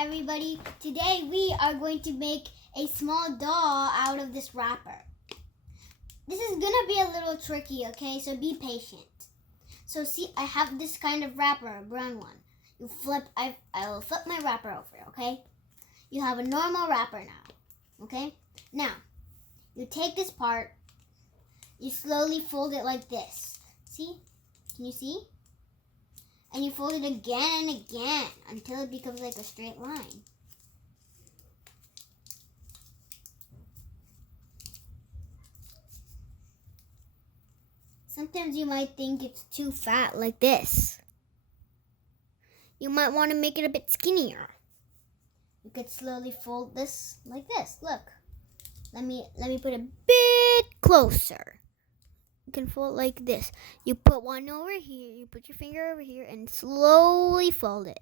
everybody. Today we are going to make a small doll out of this wrapper. This is gonna be a little tricky, okay? So be patient. So see, I have this kind of wrapper, a brown one. I will flip my wrapper over, okay? You have a normal wrapper now, okay? Now, you take this part, you slowly fold it like this. See? Can you see? And you fold it again and again until it becomes like a straight line. Sometimes you might think it's too fat like this. You might want to make it a bit skinnier. You could slowly fold this like this. Look. Let me put it a bit closer. You can fold like this. You put one over here, you put your finger over here, and slowly fold it.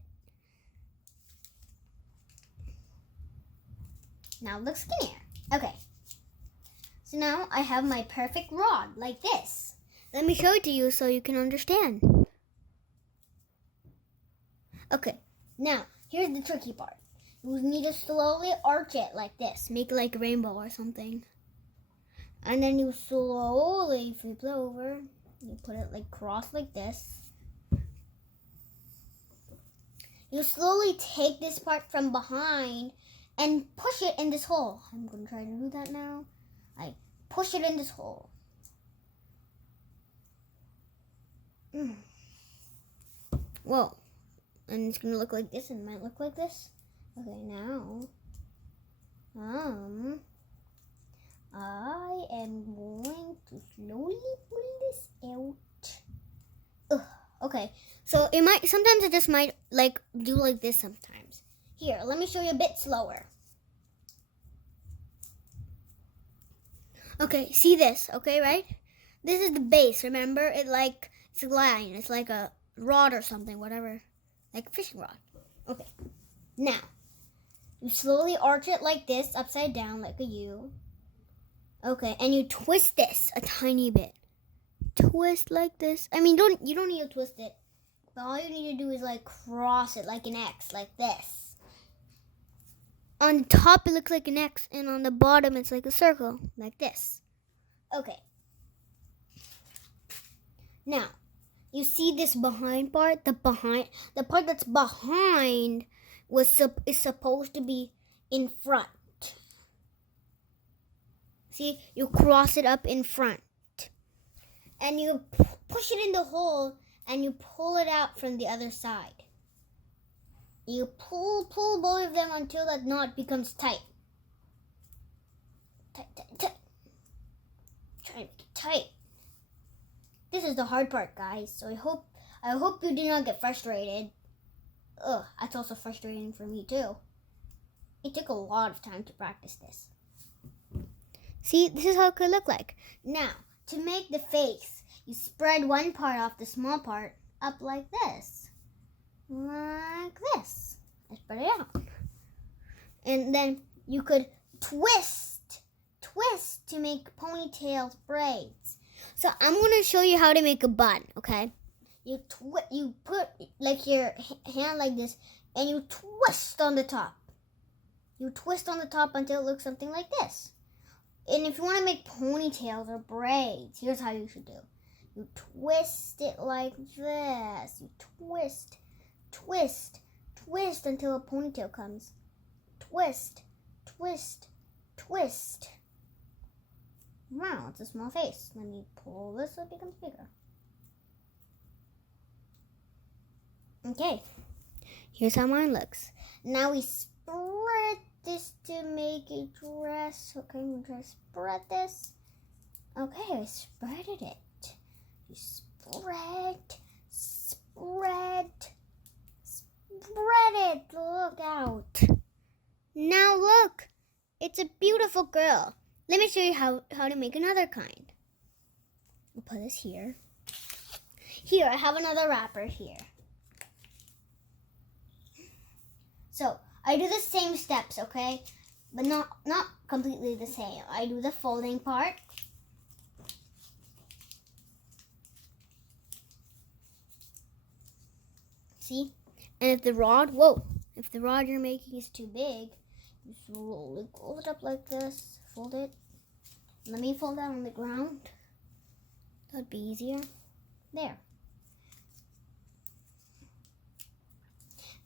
Now it looks skinnier. Okay. So now I have my perfect rod, like this. Let me show it to you so you can understand. Okay, now here's the tricky part. You need to slowly arch it like this. Make it like a rainbow or something. And then you slowly flip it over. You put it like cross like this. You slowly take this part from behind and push it in this hole. I'm going to try to do that now. I push it in this hole. Whoa. And it's going to look like this and it might look like this. Okay, now. I am going to slowly pull this out. Okay, so sometimes it just might like do like this sometimes. Here, let me show you a bit slower. Okay, see this, okay, right? This is the base, remember? It's a line, it's like a rod or something, whatever. Like a fishing rod. Okay, now, you slowly arch it like this, upside down, like a U. Okay, and you twist this a tiny bit. Twist like this. I mean, you don't need to twist it. But all you need to do is like cross it like an X, like this. On the top it looks like an X, and on the bottom it's like a circle, like this. Okay. Now, you see this behind part? The part that's behind is supposed to be in front. See, you cross it up in front. And you push it in the hole and you pull it out from the other side. You pull both of them until that knot becomes tight. Tight. Try to make it tight. This is the hard part, guys. So I hope you do not get frustrated. That's also frustrating for me too. It took a lot of time to practice this. See, this is how it could look like. Now, to make the face, you spread one part off the small part up like this. Like this. I spread it out. And then you could twist to make ponytails braids. So I'm going to show you how to make a bun, okay? You put like your hand like this and you twist on the top. You twist on the top until it looks something like this. And if you want to make ponytails or braids, here's how you should do. You twist it like this. You twist until a ponytail comes. Twist. Wow, it's a small face. Let me pull this so it becomes bigger. Okay, here's how mine looks. Now we spread this to make a dress. Okay, I'm going to try to spread this. Okay, I spreaded it. You spread it. Look out. Now look, it's a beautiful girl. Let me show you how to make another kind. I'll put this here. Here, I have another wrapper here. So, I do the same steps, okay? But not completely the same. I do the folding part. See? And if the rod, whoa, if the rod you're making is too big, you slowly fold it up like this. Fold it. Let me fold that on the ground. That'd be easier. There.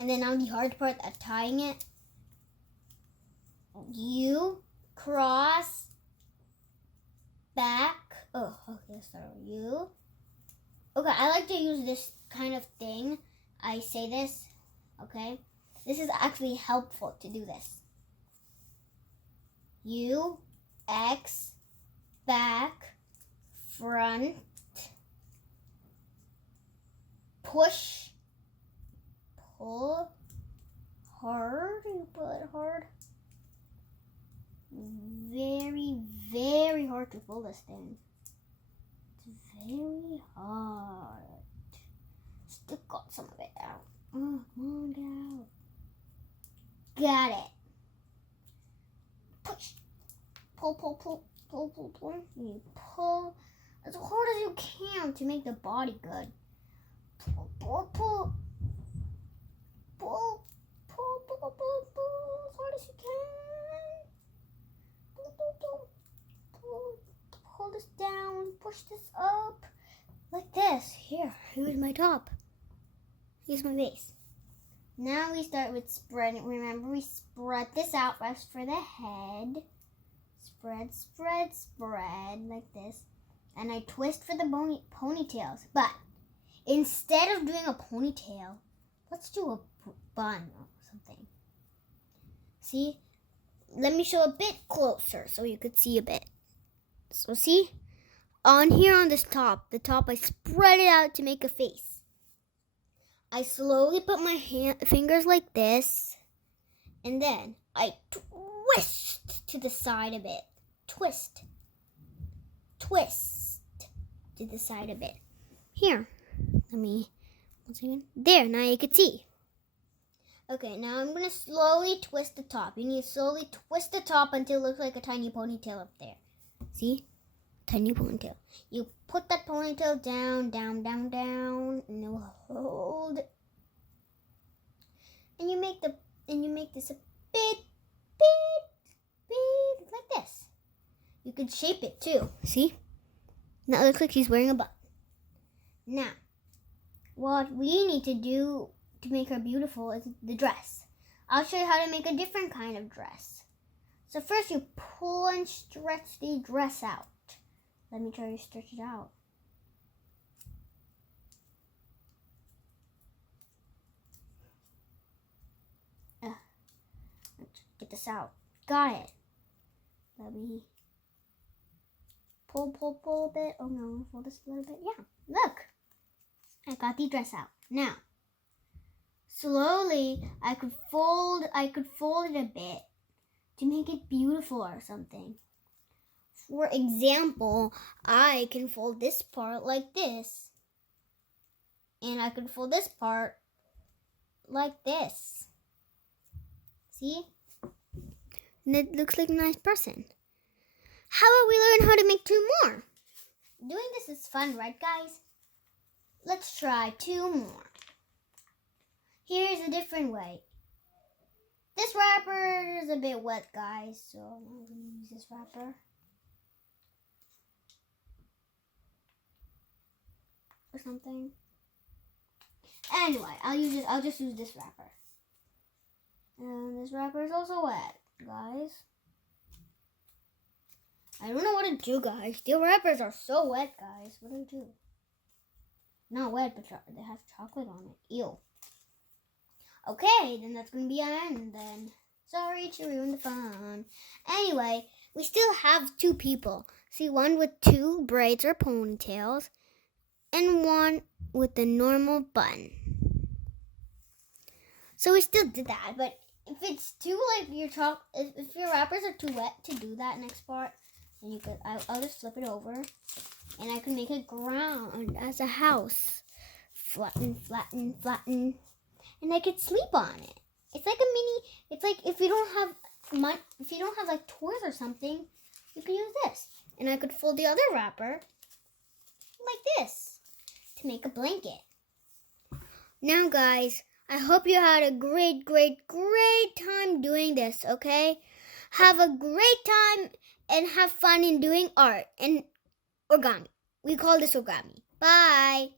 And then now the hard part of tying it. You cross back. Oh, okay, so you. Okay, I like to use this kind of thing. I say this, okay? This is actually helpful to do this. U, X, back, front, push, pull, hard, you pull it hard. Very, very hard to pull this thing. It's very hard. Still got some of it out. Oh, come on, get out. Got it. Push. Pull, pull, pull, pull, pull, pull. You pull as hard as you can to make the body good. Pull, pull, pull. Pull, pull, pull, pull, pull, pull as hard as you can. Pull, pull, pull, pull. Pull this down. Push this up. Like this. Here's my top. Here's my base. Now we start with spreading. Remember, we spread this out first for the head. Spread, spread, spread like this. And I twist for the ponytails. But instead of doing a ponytail, let's do a bun or something. See? Let me show a bit closer so you could see a bit. So see? On here on this top, the top, I spread it out to make a face. I slowly put my fingers like this, and then I twist to the side a bit. Twist. Twist to the side a bit. Here. Once again. There, now you can see. Okay, now I'm going to slowly twist the top. You need to slowly twist the top until it looks like a tiny ponytail up there. See? Tiny ponytail. You put that ponytail down, down, down, down, and it will hold. And you make this a bit like this. You could shape it too. See? Now it looks like he's wearing a bun. Now, what we need to do to make her beautiful is the dress. I'll show you how to make a different kind of dress. So first you pull and stretch the dress out. Let me try to stretch it out. Let's get this out. Got it. Let me pull a bit. Oh no, fold this a little bit. Yeah, look. I got the dress out. Now, slowly I could fold it a bit to make it beautiful or something. For example, I can fold this part like this. And I can fold this part like this. See? And it looks like a nice person. How about we learn how to make two more? Doing this is fun, right, guys? Let's try two more. Here's a different way. This wrapper is a bit wet, guys, so I'm going to use this wrapper. Or something. Anyway, I'll just use this wrapper. And this wrapper is also wet, guys. I don't know what to do, guys. Steel wrappers are so wet, guys. What do I do? Not wet, but they have chocolate on it. Ew. Okay, then that's gonna be an end then. Sorry to ruin the fun. Anyway, we still have two people. See, one with two braids or ponytails, and one with a normal bun. So we still did that, but if it's too like if your wrappers are too wet to do that next part, then I'll just flip it over, and I can make a ground as a house. Flatten, flatten, flatten, and I could sleep on it. It's like a mini. It's like if you don't have like toys or something, you could use this, and I could fold the other wrapper like this to make a blanket. Now, guys, I hope you had a great time doing this, okay? Have a great time and have fun in doing art and origami. We call this origami. Bye.